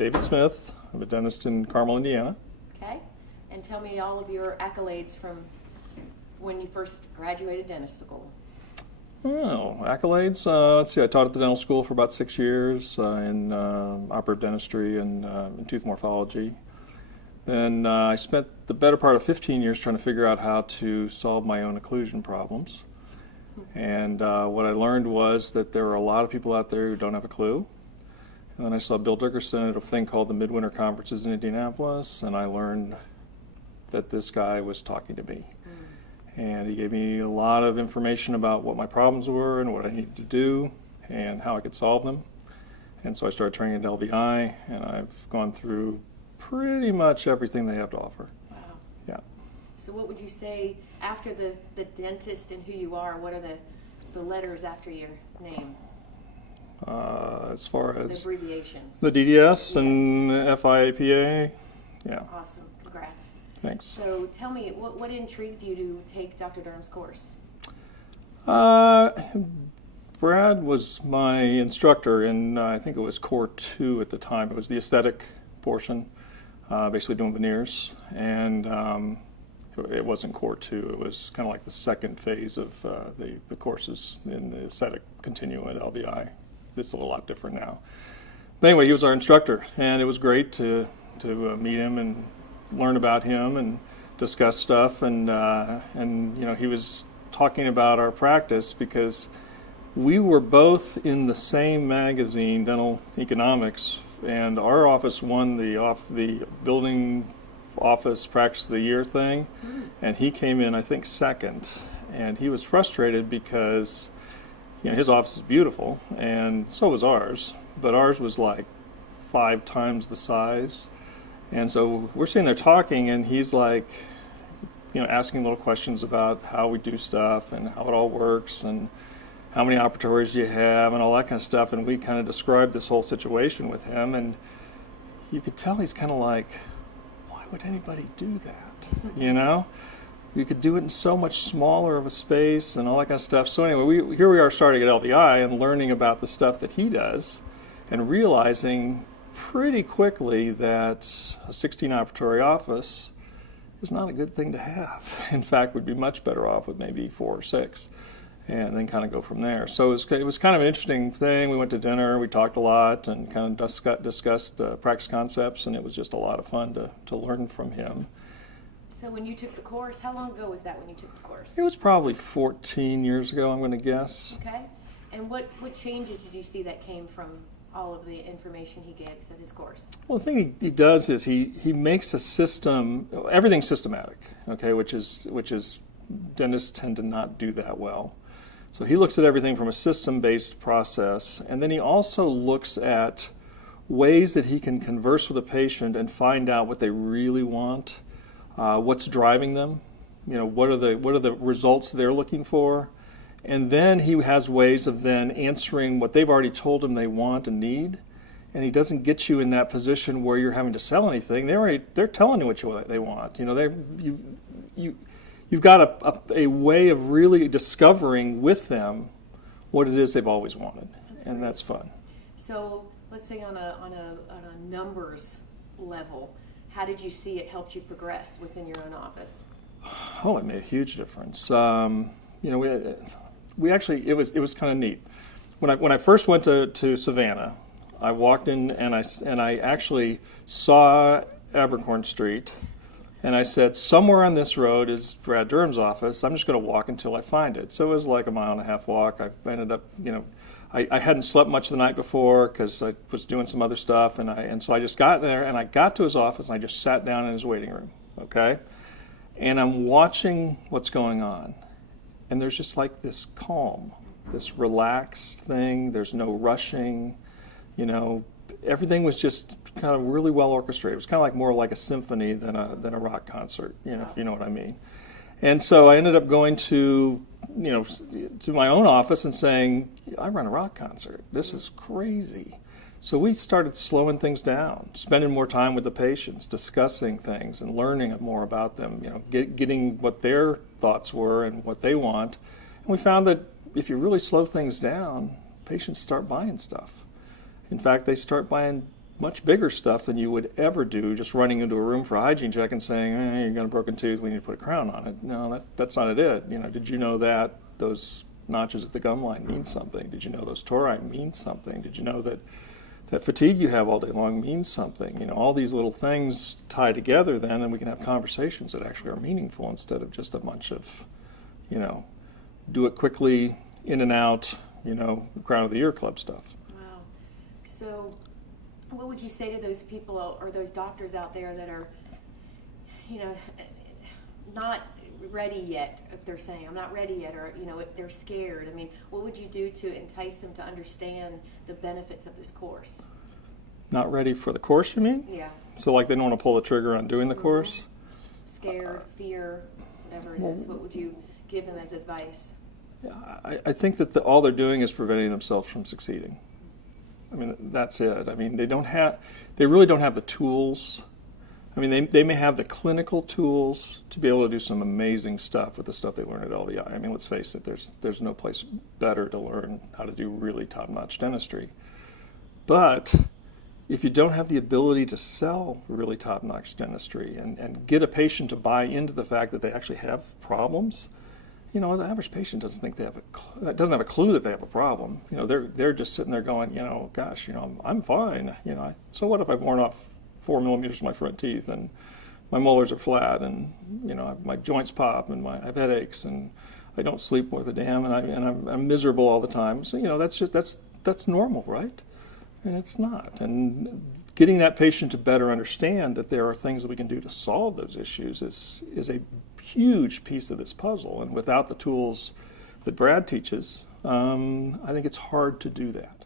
David Smith. I'm a dentist in Carmel, Indiana. Okay. And tell me all of your accolades from when you first graduated dental school. Oh, accolades. Let's see, I taught at the dental school for about 6 years in operative dentistry and in tooth morphology. Then I spent the better part of 15 years trying to figure out how to solve my own occlusion problems. And what I learned was that there are a lot of people out there who don't have a clue. And then I saw Bill Dickerson at a thing called the Midwinter Conferences in Indianapolis, and I learned that this guy was talking to me. And he gave me a lot of information about what my problems were and what I needed to do and how I could solve them. And so I started training at LVI, and I've gone through pretty much everything they have to offer. Wow. Yeah. So what would you say after the dentist and who you are, what are the letters after your name? As far The as abbreviations. the DDS and FIAPA, yeah, Awesome. Congrats. thanks. So tell me, what intrigued you to take Dr. Durham's course? Brad was my instructor in, I think it was Core 2 at the time. It was the aesthetic portion, basically doing veneers. And it wasn't Core 2. It was kind of like the second phase of the courses in the aesthetic continuum at LVI. It's a lot different now. But anyway, he was our instructor, and it was great to meet him and learn about him and discuss stuff. And you know, he was talking about our practice because we were both in the same magazine, Dental Economics, and our office won the building office practice of the year thing, and he came in, I think, second. And he was frustrated because, you know, his office is beautiful, and so was ours, but ours was like 5 times the size. And so we're sitting there talking, and he's like, you know, asking little questions about how we do stuff and how it all works and how many operatories do you have and all that kind of stuff. And we kind of described this whole situation with him, and you could tell he's kind of like, why would anybody do that? You know? You could do it in so much smaller of a space and all that kind of stuff. So anyway, here we are starting at LVI and learning about the stuff that he does and realizing pretty quickly that a 16 operatory office is not a good thing to have. In fact, we'd be much better off with maybe 4 or 6 and then kind of go from there. So it was kind of an interesting thing. We went to dinner, we talked a lot and kind of discussed practice concepts, and it was just a lot of fun to learn from him. So when you took the course, how long ago was that when you took the course? It was probably 14 years ago, I'm going to guess. Okay. And what changes did you see that came from all of the information he gave us at his course? Well, the thing he does is he makes a system, everything's systematic, okay, which is dentists tend to not do that well. So he looks at everything from a system-based process, and then he also looks at ways that he can converse with a patient and find out what they really want, what's driving them, you know, what are the results they're looking for, and then he has ways of then answering what they've already told him they want and need, and he doesn't get you in that position where you're having to sell anything. They're telling you what they want. You know, you've got a way of really discovering with them what it is they've always wanted, and that's fun. So let's say on a numbers level, how did you see it helped you progress within your own office? Oh, it made a huge difference. You know, we actually it was kind of neat. When I first went to Savannah, I walked in and I actually saw Abercorn Street. And I said, somewhere on this road is Brad Durham's office. I'm just going to walk until I find it. So it was like a 1.5 mile walk. I ended up, you know, I hadn't slept much the night before because I was doing some other stuff. And so I just got there, and I got to his office, and I just sat down in his waiting room, okay? And I'm watching what's going on. And there's just like this calm, this relaxed thing. There's no rushing, you know. Everything was just kind of really well orchestrated. It was kind of like more like a symphony than a rock concert, you know, if you know what I mean. And so I ended up going to my own office and saying, I run a rock concert. This is crazy. So we started slowing things down, spending more time with the patients, discussing things and learning more about them, you know, getting what their thoughts were and what they want. And we found that if you really slow things down, patients start buying stuff. In fact, they start buying much bigger stuff than you would ever do just running into a room for a hygiene check and saying, you got a broken tooth, we need to put a crown on it. No, that's not it. Did you know that those notches at the gum line mean something? Did you know those tori mean something? Did you know that fatigue you have all day long means something? All these little things tie together then, and we can have conversations that actually are meaningful instead of just a bunch of, do it quickly, in and out, crown of the ear club stuff. Wow. So what would you say to those people or those doctors out there that are, not ready yet, if they're saying, I'm not ready yet, or, if they're scared? I mean, what would you do to entice them to understand the benefits of this course? Not ready for the course, you mean? Yeah. So like they don't want to pull the trigger on doing the course? Scared, fear, whatever it is. What would you give them as advice? Yeah, I think that all they're doing is preventing themselves from succeeding. I mean, that's it. I mean, they really don't have the tools. I mean, they may have the clinical tools to be able to do some amazing stuff with the stuff they learn at LVI. I mean, let's face it, there's no place better to learn how to do really top-notch dentistry. But if you don't have the ability to sell really top-notch dentistry and get a patient to buy into the fact that they actually have problems, the average patient doesn't have a clue that they have a problem. They're just sitting there going, gosh, I'm fine. So what if I've worn off 4 millimeters of my front teeth and my molars are flat and my joints pop and I have headaches and I don't sleep worth a damn and I'm miserable all the time. So that's normal, right? And it's not. And getting that patient to better understand that there are things that we can do to solve those issues is a huge piece of this puzzle. And without the tools that Brad teaches, I think it's hard to do that.